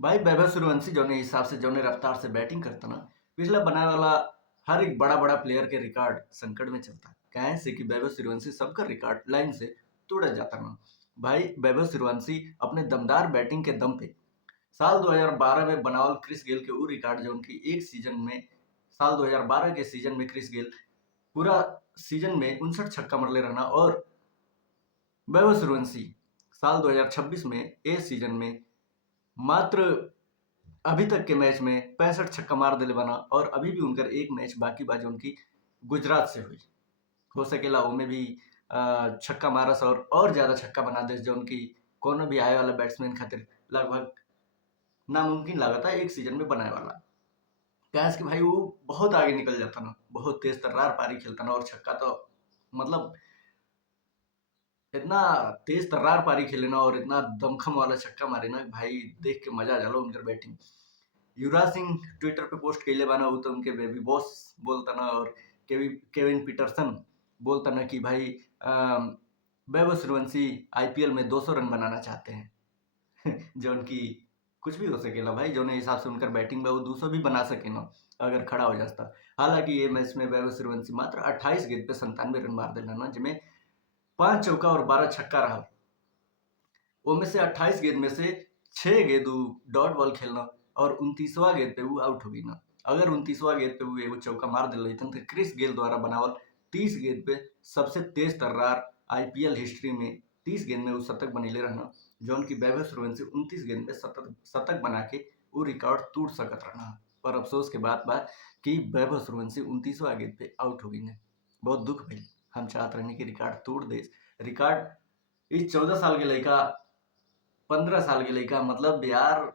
भाई वैभव सूर्यवंशी जौने हिसाब से जौने रफ्तार से बैटिंग करता ना, पिछला बनाए वाला हर एक बड़ा बड़ा प्लेयर के रिकॉर्ड संकट में चलता। काहे से कि वैभव सूर्यवंशी सबका रिकॉर्ड लाइन से तोड़त जाता ना। भाई वैभव सूर्यवंशी अपने दमदार बैटिंग के दम पे साल 2012 में बनावल क्रिस गेल के वो रिकॉर्ड जो उनकी एक सीजन में साल 2012 के सीजन में क्रिस गेल पूरा सीजन में 59 छक्का मरले रहना, और वैभव सूर्यवंशी साल 2026 में ए सीजन में मात्र अभी तक के मैच में 65 छक्का मार दिले बना, और अभी भी उनकर एक मैच बाकी बा जो उनकी गुजरात से हुई। हो सकेला ओमे भी छक्का मारस और ज्यादा छक्का बना दे जो उनकी कोनो भी आए वाला बैट्समैन खातिर लगभग नामुमकिन लागता एक सीजन में बनाए वाला। कैस कि भाई वो बहुत आगे निकल जाता ना, बहुत तेज तर्रार पारी खेलता ना, और छक्का तो मतलब इतना तेज तर्रार पारी खेले ना और इतना दमखम वाला छक्का मारे ना भाई, देख के मजा आ जाला उनकर बैटिंग। युवराज सिंह ट्विटर पे पोस्ट कैले बाना, वो तो उनके बेबी बॉस बोलता ना, और केविन पीटरसन बोलता ना कि भाई वैभव सूर्यवंशी आईपीएल में 200 रन बनाना चाहते हैं। जो उनकी कुछ भी हो सकेला भाई, जो हिसाब से उनकर बैटिंग में वो 200 भी बना सके ना अगर खड़ा हो जाता। हालांकि ये मैच में वैभव सूर्यवंशी मात्र 28 गेंद पे 97 रन मार दिला ना, जिसमें 5 चौका और 12 छक्का रहा। उनमें से 28 गेंद में से 6 गेंद डॉट बॉल खेलना, और 29वां गेंद पे वो आउट हो गई ना। अगर 29वां गेंद पे वो एगो चौका मार दिल तो क्रिस गेल द्वारा बनावल 30 गेंद पे सबसे तेज तर्रार आईपीएल हिस्ट्री में 30 गेंद में वो शतक बनेले रहना, जौन की वैभव सूर्यवंशी 29 गेंद में शतक बना के वो रिकॉर्ड तोड़ सकत रहना। पर अफसोस के बात बा कि वैभव सूर्यवंशी 29वां गेंद पे आउट हो गई ने। बहुत दुख भइल, हम चाहत रहने की रिकॉर्ड तोड़ दे। रिकॉर्ड इस 14 साल के लड़का 15 साल के लड़का, मतलब यार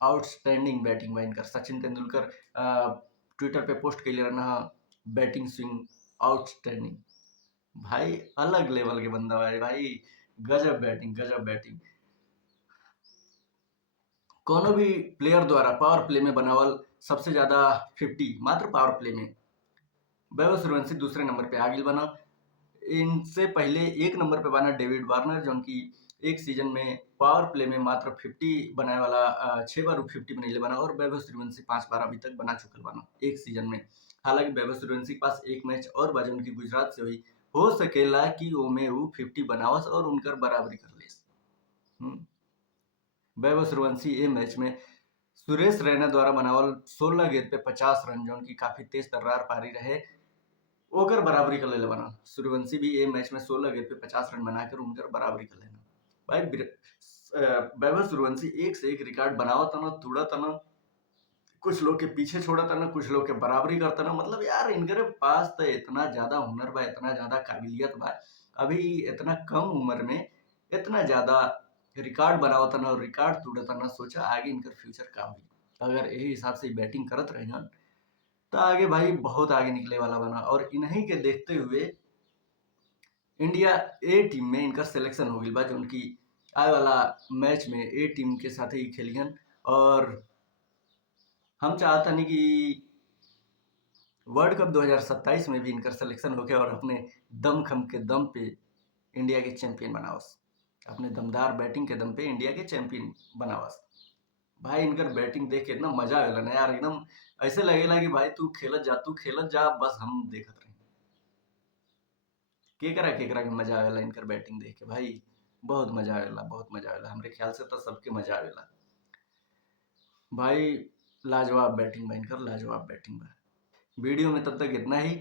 आउटस्टैंडिंग बैटिंग बा इनकर। सचिन तेंदुलकर ट्विटर पे पोस्ट कैले रहना, बैटिंग स्विंग आउटस्टैंडिंग। भाई अलग लेवल के बंदा है भाई, गजब बैटिंग गजब बैटिंग। कोनो भी प्लेयर द्वारा पावर प्ले में बनावल सबसे ज्यादा 50 मात्र पावर प्ले में वैभव सूर्यवंशी दूसरे नंबर पे आगिल बना। इनसे पहले एक नंबर पे बना डेविड वार्नर, जो उनकी एक सीजन में पावर प्ले में मात्र 50 बनाने वाला 6 बार 50 बनैले बना, और वैभव सूर्यवंशी 5 बार अभी तक बना चुकल बना एक सीजन में। हालांकि वैभव सूर्यवंशी के पास एक मैच और बाजू उनकी गुजरात से हुई, हो सकेला कि ओमे वो 50 बनावस और उनकर बराबरी कर लेस। वैभव सूर्यवंशी ए मैच में सुरेश रैना द्वारा बनावल 16 गेंद पे 50 रन, जो उनकी काफी तेज तर्रार पारी रहे, ओकर बराबरी कर लेले बना। सूर्यवंशी भी ए मैच में 16 गेंद पे 50 रन बनाकर उनकर बराबरी कर लेना। भाई वैभव सूर्यवंशी एक से एक रिकॉर्ड बनावत ना, तोड़त ना, कुछ लोग के पीछे छोड़त ना, कुछ लोग के बराबरी करता ना। मतलब यार इनके पास तो इतना ज्यादा हुनर बा, इतना ज्यादा काबिलियत बा, अभी इतना कम उम्र में इतना ज्यादा रिकॉर्ड बनावत ना और रिकॉर्ड तोड़त ना। सोचा आगे इनकर फ्यूचर का हुई अगर यही हिसाब से बैटिंग करत रहे ना, तो आगे भाई बहुत आगे निकले वाला बना। और इन्हीं के देखते हुए इंडिया ए टीम में इनका सिलेक्शन हो गई बा, जो उनकी आए वाला मैच में ए टीम के साथ ही खेलियन। और हम चाहता नहीं कि वर्ल्ड कप 2027 में भी इनका सिलेक्शन होके और अपने दमखम के दम पे इंडिया के चैंपियन बनावस, अपने दमदार बैटिंग के दम पे इंडिया के चैंपियन बनावस। भाई इनकर बैटिंग देख के इतना मजा आवेला ना यार, एकदम ऐसे लगेला कि भाई तू खेलत जा बस हम देखत रही। केकरा के मजा आवेला इनकर बैटिंग देख के भाई, बहुत मजा आवेला, बहुत मजा आवेला। हमरे ख्याल से तो सबके मजा आवेला भाई। लाजवाब बैटिंग बा इनकर, लाजवाब बैटिंग बा। वीडियो में तब तक इतना ही।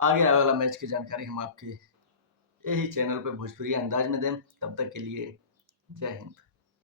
आगे आने वाला मैच की जानकारी हम आपके यही चैनल पे भोजपुरी अंदाज में दें। तब तक के लिए जय हिंद।